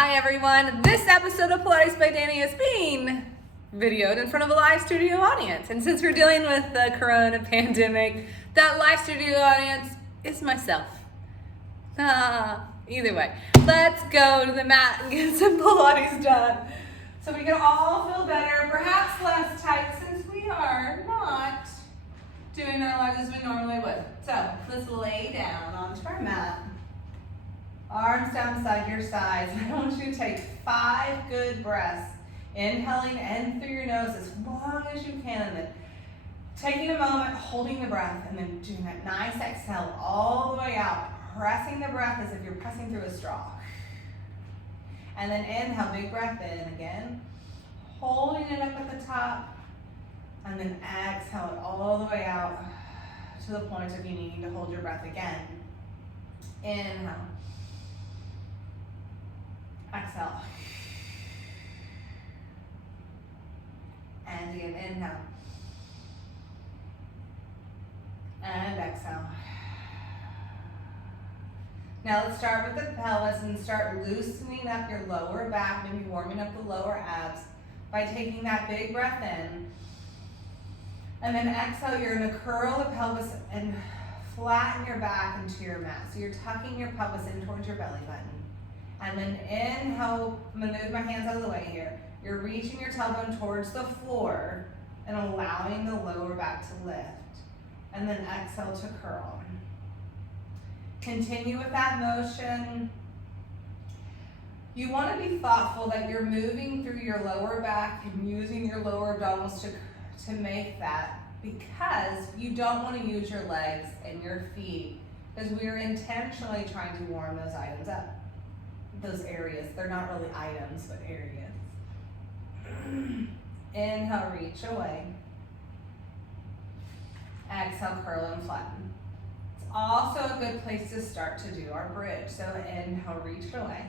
Hi everyone, this episode of Pilates by Dani is being videoed in front of a live studio audience. And since we're dealing with the corona pandemic, that live studio audience is myself. Either way, let's go to the mat and get some Pilates done. So we can all feel better, perhaps less tight since we are not doing our legs as we normally would. So let's lay down onto our mat. Arms down beside your sides. I want you to take 5 good breaths, inhaling in through your nose as long as you can, and then taking a moment, holding the breath, and then doing that nice exhale all the way out, pressing the breath as if you're pressing through a straw. And then inhale, big breath in again, holding it up at the top, and then exhale it all the way out to the point of you needing to hold your breath again. Inhale. Exhale. And again, inhale. And exhale. Now let's start with the pelvis and start loosening up your lower back, maybe warming up the lower abs by taking that big breath in. And then exhale, you're going to curl the pelvis and flatten your back into your mat. So you're tucking your pelvis in towards your belly button. And then inhale, I'm going to move my hands out of the way here. You're reaching your tailbone towards the floor and allowing the lower back to lift. And then exhale to curl. Continue with that motion. You want to be thoughtful that you're moving through your lower back and using your lower abdominals to make that, because you don't want to use your legs and your feet, because we're intentionally trying to warm those items up. Those areas, they're not really items, but areas. Inhale, reach away. Exhale, curl and flatten. It's also a good place to start to do our bridge. So inhale, reach away.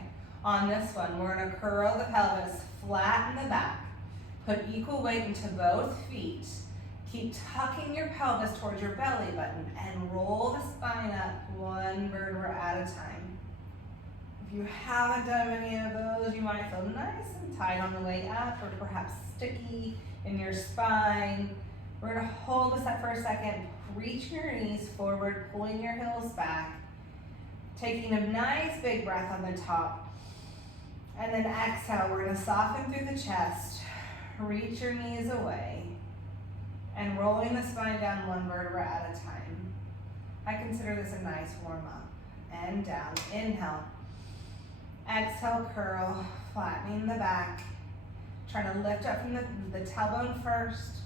On this one, we're going to curl the pelvis, flatten the back, put equal weight into both feet. Keep tucking your pelvis towards your belly button and roll the spine up one vertebra at a time. If you haven't done many of those, you might feel nice and tight on the way up, or perhaps sticky in your spine. We're going to hold this up for a second, reach your knees forward, pulling your heels back, taking a nice big breath on the top, and then exhale. We're going to soften through the chest, reach your knees away, and rolling the spine down one vertebra at a time. I consider this a nice warm up. And down, inhale. Exhale, curl, flattening the back. Trying to lift up from the tailbone first,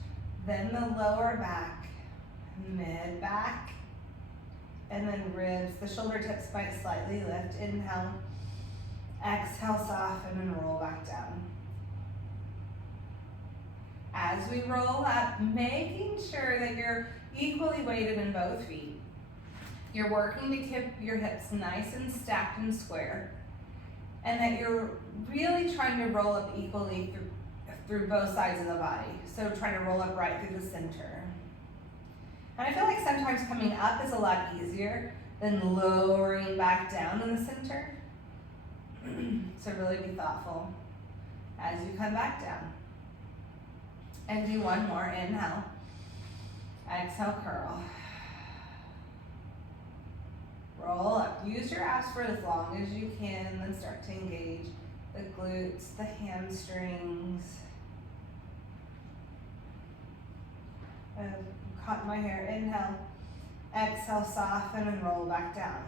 then the lower back, mid back, and then ribs. The shoulder tips might slightly lift. Inhale, exhale, soften and roll back down. As we roll up, making sure that you're equally weighted in both feet. You're working to keep your hips nice and stacked and square, and that you're really trying to roll up equally through both sides of the body. So trying to roll up right through the center. And I feel like sometimes coming up is a lot easier than lowering back down in the center. So really be thoughtful as you come back down. And do one more. Inhale. Exhale, curl. Roll up. Use your abs for as long as you can, and then start to engage the glutes, the hamstrings. Caught my hair. Inhale. Exhale, soften and roll back down.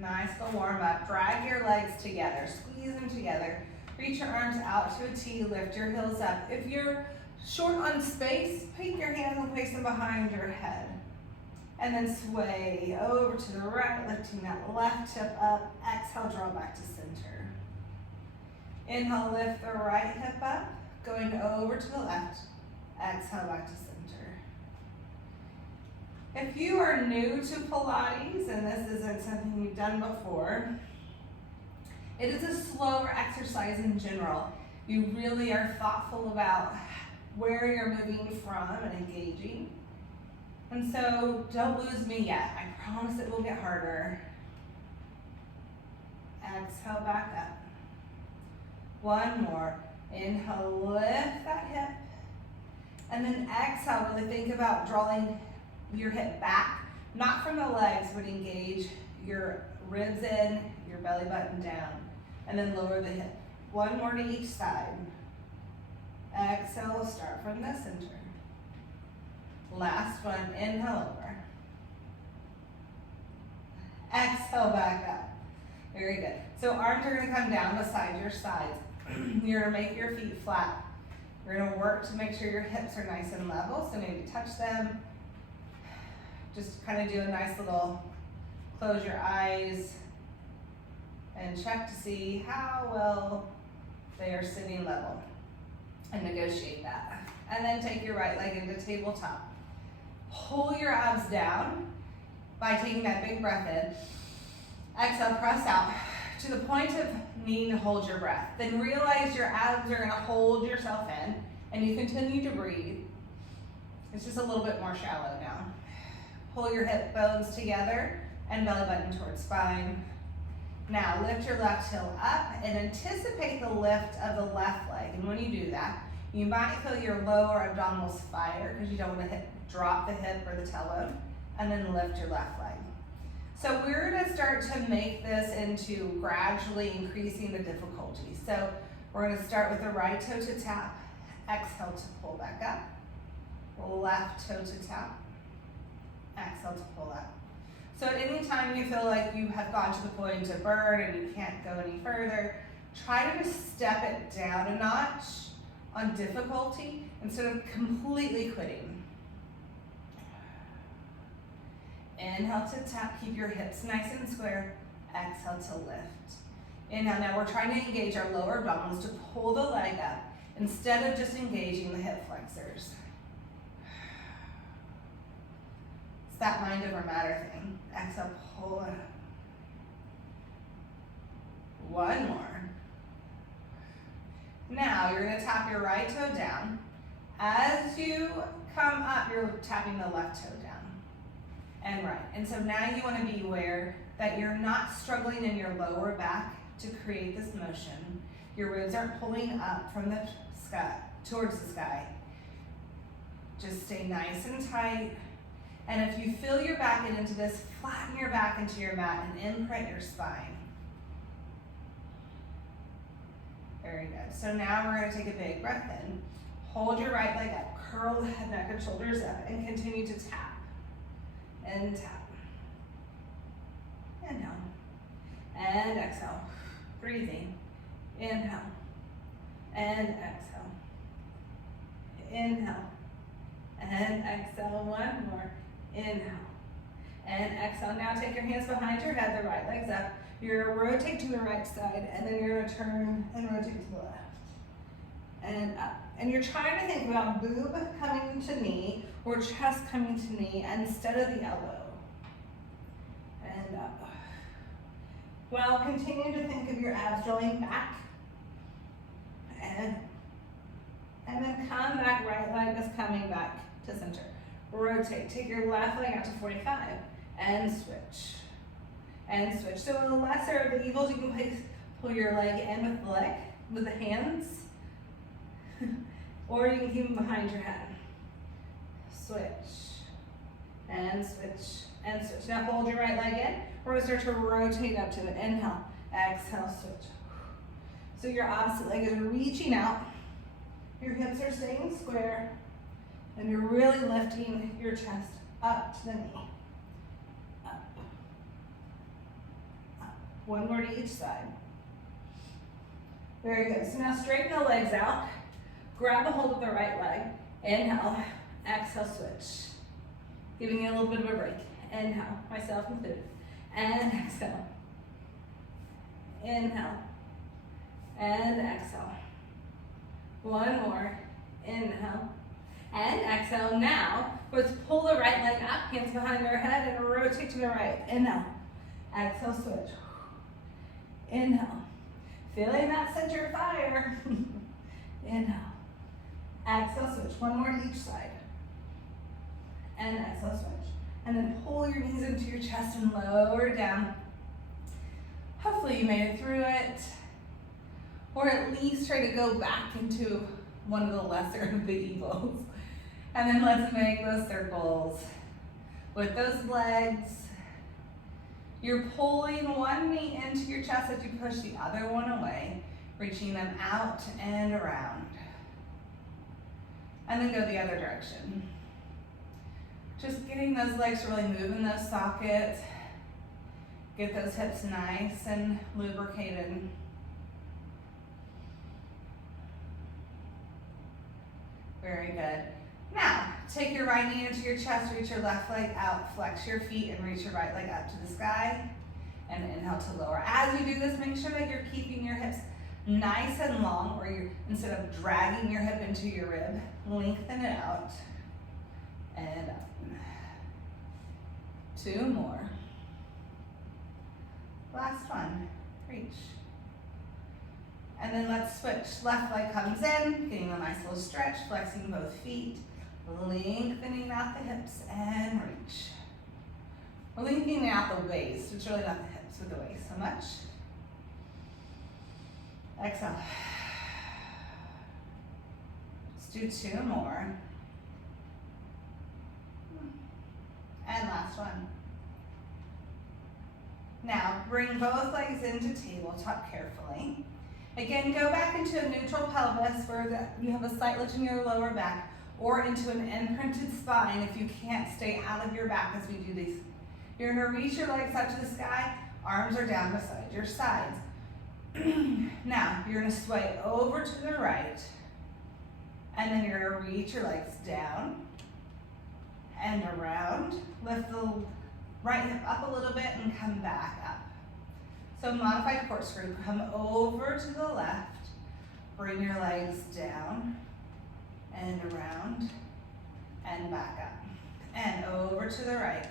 Nice little warm up. Drag your legs together. Squeeze them together. Reach your arms out to a T. Lift your heels up. If you're short on space, take your hands and place them behind your head. And then sway over to the right, lifting that left hip up. Exhale, draw back to center. Inhale, lift the right hip up, going over to the left. Exhale, back to center. If you are new to Pilates, and this isn't something you've done before, it is a slower exercise in general. You really are thoughtful about where you're moving from and engaging. And so don't lose me yet. I promise it will get harder. Exhale, back up. One more. Inhale, lift that hip. And then exhale, really think about drawing your hip back, not from the legs, but engage your ribs in, your belly button down, and then lower the hip. One more to each side. Exhale, start from the center. Last one, inhale over. Exhale, back up. Very good. So arms are gonna come down beside your sides. You're gonna make your feet flat. You're gonna work to make sure your hips are nice and level, so maybe touch them. Just kind of do a nice little close your eyes and check to see how well they are sitting level, and negotiate that. And then take your right leg into tabletop. Pull your abs down by taking that big breath in. Exhale, press out to the point of needing to hold your breath. Then realize your abs are gonna hold yourself in, and you continue to breathe. It's just a little bit more shallow now. Pull your hip bones together and belly button towards spine. Now lift your left heel up and anticipate the lift of the left leg. And when you do that, you might feel your lower abdominals fire because you don't want to drop the hip or the tailbone, and then lift your left leg. So we're gonna start to make this into gradually increasing the difficulty. So we're gonna start with the right toe to tap, exhale to pull back up, left toe to tap, exhale to pull up. So at any time you feel like you have gone to the point of burn and you can't go any further, try to just step it down a notch on difficulty instead of completely quitting. Inhale to tap, keep your hips nice and square. Exhale to lift. Inhale, now we're trying to engage our lower abdominals to pull the leg up instead of just engaging the hip flexors. It's that mind over matter thing. Exhale, pull it up. One more. Now you're gonna tap your right toe down. As you come up, you're tapping the left toe down and right. And so now you wanna be aware that you're not struggling in your lower back to create this motion. Your ribs aren't pulling up from the sky, towards the sky. Just stay nice and tight. And if you feel your back into this, flatten your back into your mat and imprint your spine. Very good. So now we're gonna take a big breath in. Hold your right leg up, curl the head, neck, and shoulders up, and continue to tap. And tap. Inhale. And exhale. Breathing. Inhale. And exhale. Inhale. And exhale. One more. Inhale. And exhale. Now take your hands behind your head, the right leg's up. You're gonna rotate to the right side, and then you're gonna turn and rotate to the left. And up. And you're trying to think about boob coming to knee or chest coming to knee instead of the elbow. And up. Well, continue to think of your abs drawing back. And then come back, right leg is coming back to center. Rotate, take your left leg out to 45 and switch. And switch. So in the lesser of the evils, you can pull your leg in with the leg, with the hands. Or you can keep them behind your head. Switch, and switch, and switch. Now hold your right leg in. We're gonna start to rotate up to it. Inhale, exhale, switch. So your opposite leg is reaching out. Your hips are staying square. And you're really lifting your chest up to the knee. Up, up. One more to each side. Very good. So now straighten the legs out. Grab a hold of the right leg. Inhale, exhale, switch. Giving you a little bit of a break. Inhale, myself included. And exhale. Inhale. And exhale. One more. Inhale. And exhale. Now, let's pull the right leg up, hands behind your head, and rotate to the right. Inhale. Exhale, switch. Inhale. Feeling that center fire. Inhale. Exhale, switch. One more to each side. And exhale, switch. And then pull your knees into your chest and lower down. Hopefully you made it through it. Or at least try to go back into one of the lesser of the evils. And then let's make those circles with those legs. You're pulling one knee into your chest as you push the other one away, reaching them out and around. And then go the other direction. Just getting those legs to really move in those sockets. Get those hips nice and lubricated. Very good. Now, take your right knee into your chest, reach your left leg out, flex your feet, and reach your right leg up to the sky. And inhale to lower. As you do this, make sure that you're keeping your hips nice and long, or you're, instead of dragging your hip into your rib, lengthen it out. And up. 2 more. Last one. Reach. And then let's switch. Left leg comes in, getting a nice little stretch, flexing both feet, lengthening out the hips, and reach. We're lengthening out the waist. It's really not the hips, but the waist so much. Exhale. Let's do 2 more. And last one. Now, bring both legs into tabletop carefully. Again, go back into a neutral pelvis where you have a slight lift in your lower back, or into an imprinted spine if you can't stay out of your back as we do these. You're gonna reach your legs up to the sky, arms are down beside your sides. Now, you're gonna sway over to the right, and then you're gonna reach your legs down and around. Lift the right hip up a little bit and come back up. So modified corkscrew, come over to the left, bring your legs down and around and back up. And over to the right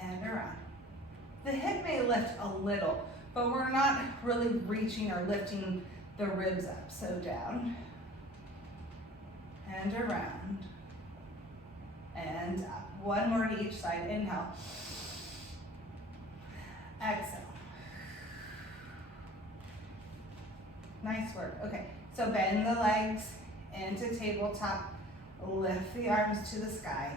and around. The hip may lift a little, but we're not really reaching or lifting the ribs up. So down and around and up. 1 more to each side. Inhale. Exhale. Nice work. Okay, so bend the legs into tabletop. Lift the arms to the sky.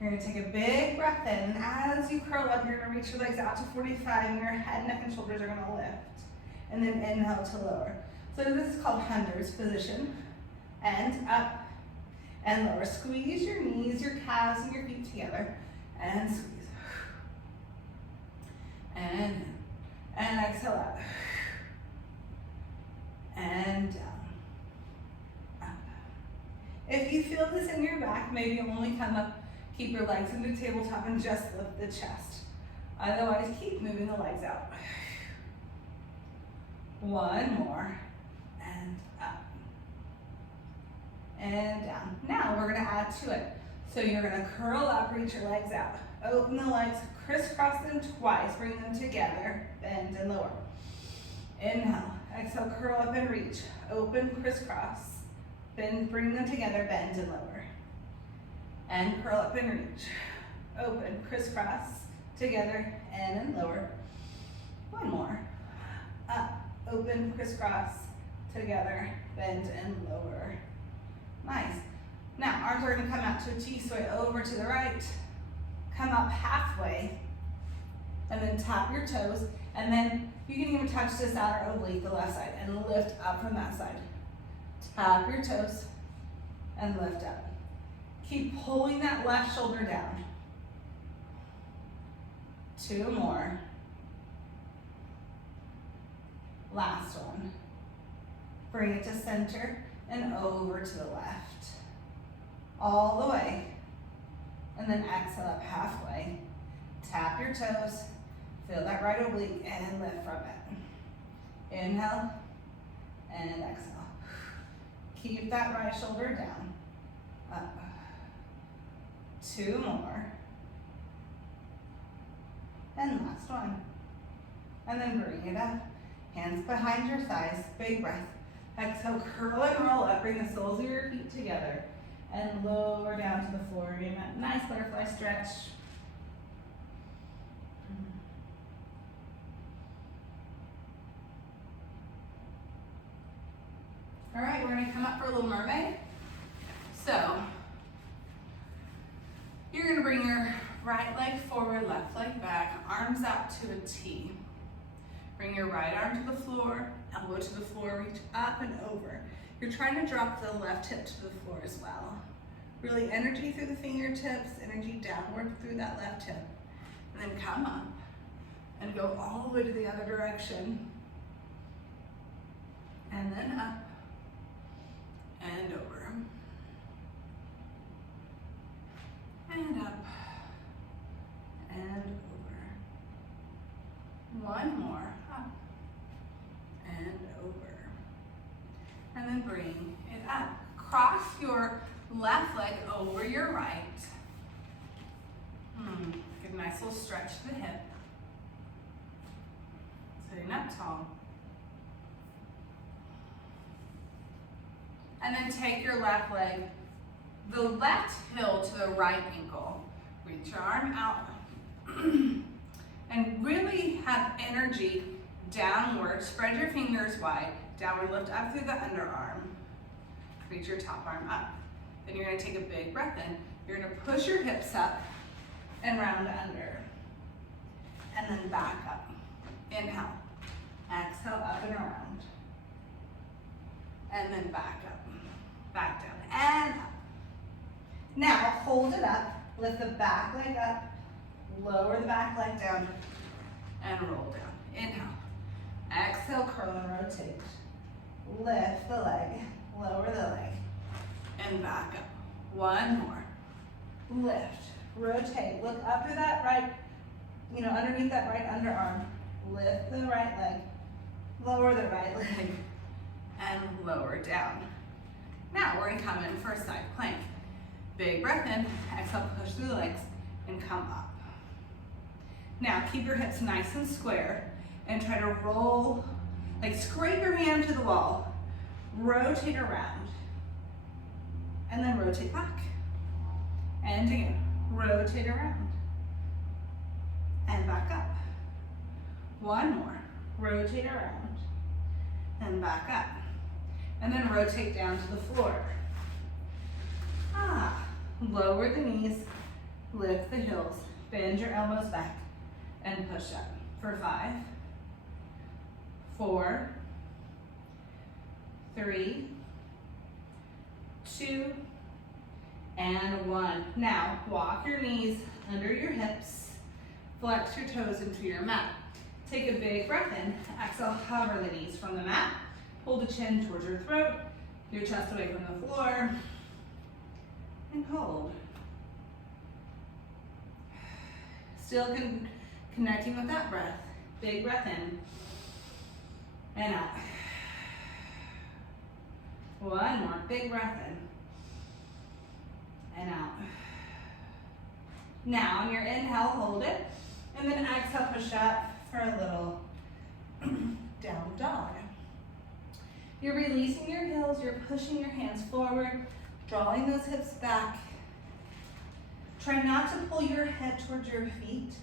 You're gonna take a big breath in, and as you curl up, you're gonna reach your legs out to 45, and your head, neck, and shoulders are gonna lift. And then inhale to lower. So this is called Hunter's position. And up and lower. Squeeze your knees, your calves, and your feet together. And squeeze. And exhale out. And down. Up. If you feel this in your back, maybe only come up, keep your legs into tabletop, and just lift the chest. Otherwise, keep moving the legs out. 1 more. And up. And down. Now we're gonna add to it. So you're gonna curl up, reach your legs out. Open the legs, crisscross them twice, bring them together, bend and lower. Inhale, exhale, curl up and reach. Open, crisscross, bend, bring them together, bend and lower. And curl up and reach. Open, crisscross, together, and lower. 1 more. Up, open, crisscross, together, bend and lower. Nice. Now, arms are gonna come out to a T, sway over to the right, come up halfway, and then tap your toes, and then you can even touch this outer oblique, the left side, and lift up from that side. Tap your toes, and lift up. Keep pulling that left shoulder down. 2 more. Last one. Bring it to center and over to the left. All the way. And then exhale up halfway. Tap your toes. Feel that right oblique and lift from it. Inhale and exhale. Keep that right shoulder down. Up. 2 more. And last one. And then bring it up. Hands behind your thighs. Big breath. Exhale, curl and roll up. Bring the soles of your feet together. And lower down to the floor. Give that nice butterfly stretch. All right, we're gonna come up for a little mermaid. So, you're gonna bring your right leg forward, left leg back, arms out to a T. Bring your right arm to the floor, elbow to the floor, reach up and over. You're trying to drop the left hip to the floor as well. Really energy through the fingertips, energy downward through that left hip. And then come up and go all the way to the other direction. And then up and over. And up and over. One more, up and over. And then bring it up. Cross your left leg over your right. Get a nice little stretch to the hip. Sitting up tall. And then take your left leg, the left heel to the right ankle. Reach your arm out. And really have energy downward. Spread your fingers wide. Downward lift up through the underarm. Reach your top arm up. Then you're gonna take a big breath in. You're gonna push your hips up and round under. And then back up. Inhale. Exhale, up and around. And then back up. Back down and up. Now hold it up. Lift the back leg up. Lower the back leg down. And roll down. Inhale. Exhale, curl and rotate. Lift the leg. Lower the leg. And back up. One more. Lift. Rotate. Look up through that right, underneath that right underarm. Lift the right leg. Lower the right leg. And lower down. Now we're going to come in for a side plank. Big breath in. Exhale, push through the legs and come up. Now keep your hips nice and square and try to roll, like scrape your hand to the wall. Rotate around. And then rotate back. And again, rotate around. And back up. One more. Rotate around. And back up. And then rotate down to the floor. Lower the knees, lift the heels, bend your elbows back, and push up for 5, 4, 3, 2, and 1. Now, walk your knees under your hips, flex your toes into your mat. Take a big breath in, exhale, hover the knees from the mat, pull the chin towards your throat, your chest away from the floor, and hold. Still connecting with that breath. Big breath in and out. One more, big breath in and out. Now on your inhale, hold it, and then exhale, push up for a little down dog. You're releasing your heels, you're pushing your hands forward, drawing those hips back. Try not to pull your head towards your feet.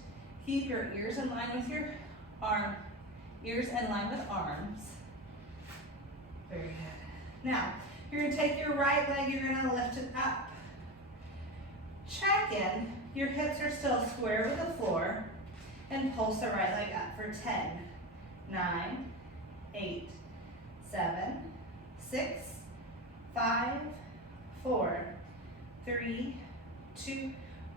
Keep your ears in line with your ears in line with arms. Very good. Now, you're gonna take your right leg, you're gonna lift it up. Check in, your hips are still square with the floor, and pulse the right leg up for 10, 9, 8, 7, 6, 5, 4, 3, 2,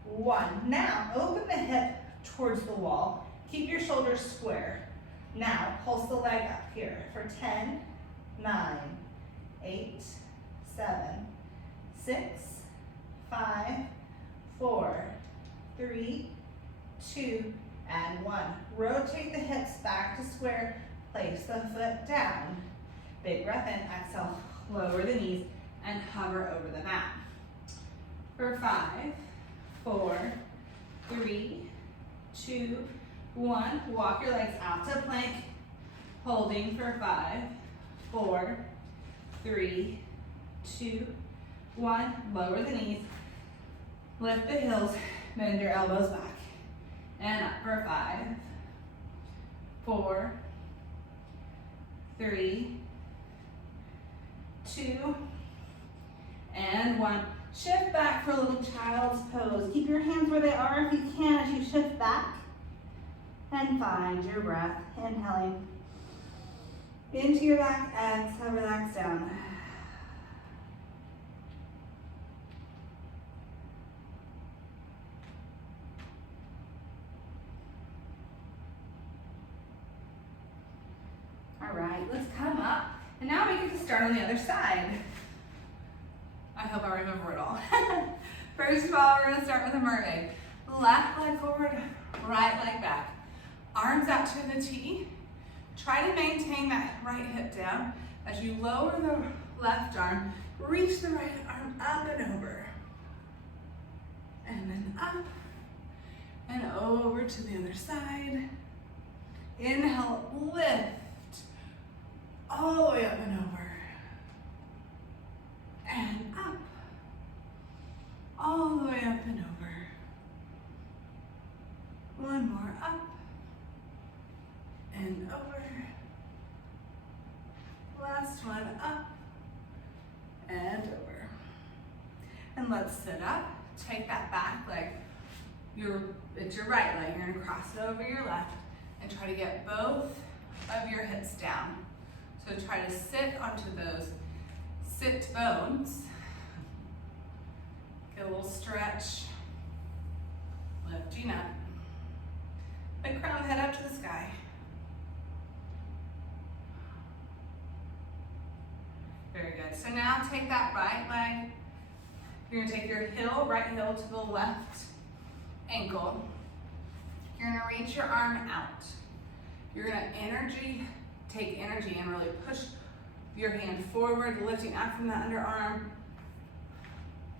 1. Now, open the hip towards the wall. Keep your shoulders square. Now, pulse the leg up here for 10, 9, 8, 7, 6, 5, 4, 3, 2, and 1. Rotate the hips back to square. Place the foot down. Big breath in, exhale, lower the knees, and hover over the mat. For 5, 4, 3, 2, 1. Walk your legs out to plank, holding for 5, 4, 3, 2, 1. Lower the knees, lift the heels, bend your elbows back, and up for 5, 4, 3, 2, 2, and 1. Shift back for a little child's pose. Keep your hands where they are if you can as you shift back. And find your breath. Inhaling into your back, exhale, relax down. All right, let's come up. And now we get to start on the other side. I hope I remember it all. First of all, we're gonna start with a mermaid. Left leg forward, right leg back. Arms out to the T. Try to maintain that right hip down. As you lower the left arm, reach the right arm up and over. And then up and over to the other side. Inhale, lift. All the way up and over. And up. All the way up and over. One more up. And over. Last one up. And over. And let's sit up. Take that back leg. It's your right leg. You're gonna cross it over your left and try to get both of your hips down. So try to sit onto those sit bones. Get a little stretch. Lifting up. And crown the head up to the sky. Very good. So now take that right leg. You're gonna take your heel, right heel to the left ankle. You're gonna reach your arm out. You're gonna take energy and really push your hand forward, lifting up from the underarm.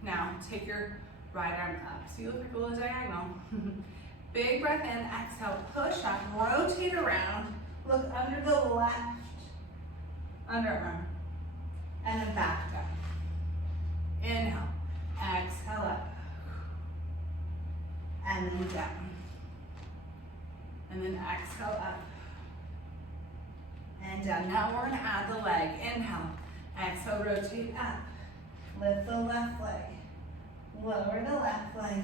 Now take your right arm up. So you look like a little diagonal. Big breath in, exhale, push up, rotate around, look under the left underarm, and then back down. Inhale, exhale up, and then down. And then exhale up, and down. Now we're gonna add the leg. Inhale, exhale, rotate up, lift the left leg, lower the left leg,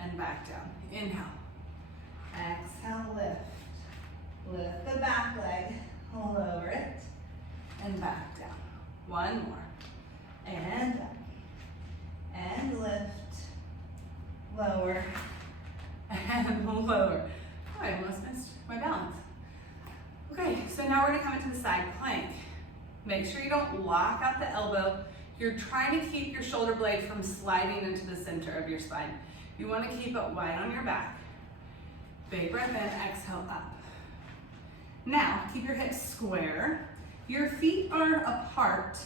and back down. Inhale, exhale, lift the back leg, lower it, and back down. One more, and up, and lift, lower, and lower. Oh, I almost missed my balance. Okay, so now we're gonna come into the side plank. Make sure you don't lock out the elbow. You're trying to keep your shoulder blade from sliding into the center of your spine. You want to keep it wide on your back. Big breath in, exhale up. Now, keep your hips square. Your feet are apart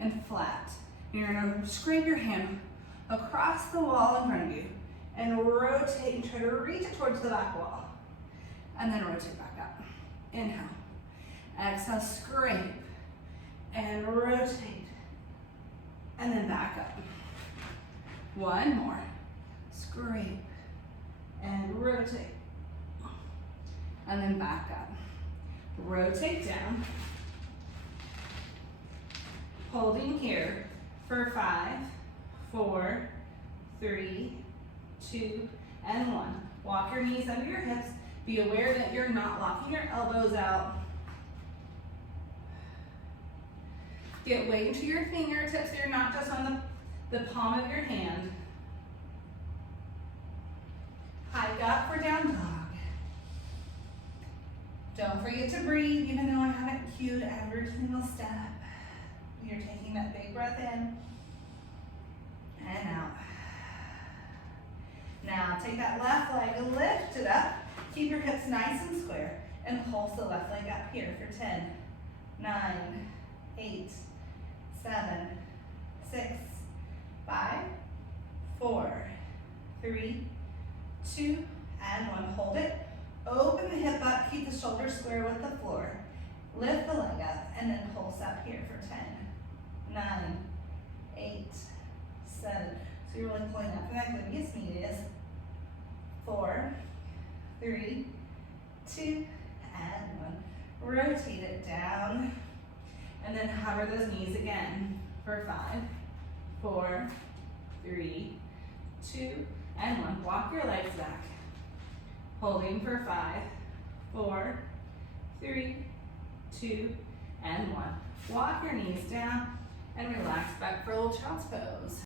and flat. You're gonna scrape your hand across the wall in front of you and rotate and try to reach it towards the back wall. And then rotate back up. Inhale. Exhale, scrape and rotate. And then back up. One more. Scrape and rotate. And then back up. Rotate down. Holding here for 5, 4, 3, 2, and 1. Walk your knees under your hips. Be aware that you're not locking your elbows out. Get weight into your fingertips so you're not just on the palm of your hand. Hike up for down dog. Don't forget to breathe, even though I haven't cued every single step. You're taking that big breath in and out. Now take that left leg, lift it up. Keep your hips nice and square and pulse the left leg up here for 10, 9, 8, 7, 6, 5, 4, 3, 2, and 1. Hold it. Open the hip up, keep the shoulders square with the floor. Lift the leg up and then pulse up here for 10, 9, 8, 7. So you're really pulling up for that gluteus medius. 4, 3, 2, and 1. Rotate it down And then hover those knees again for 5, 4, 3, 2, and 1. Walk your legs back. Holding for 5, 4, 3, 2, and 1. Walk your knees down and relax back for a little child's pose.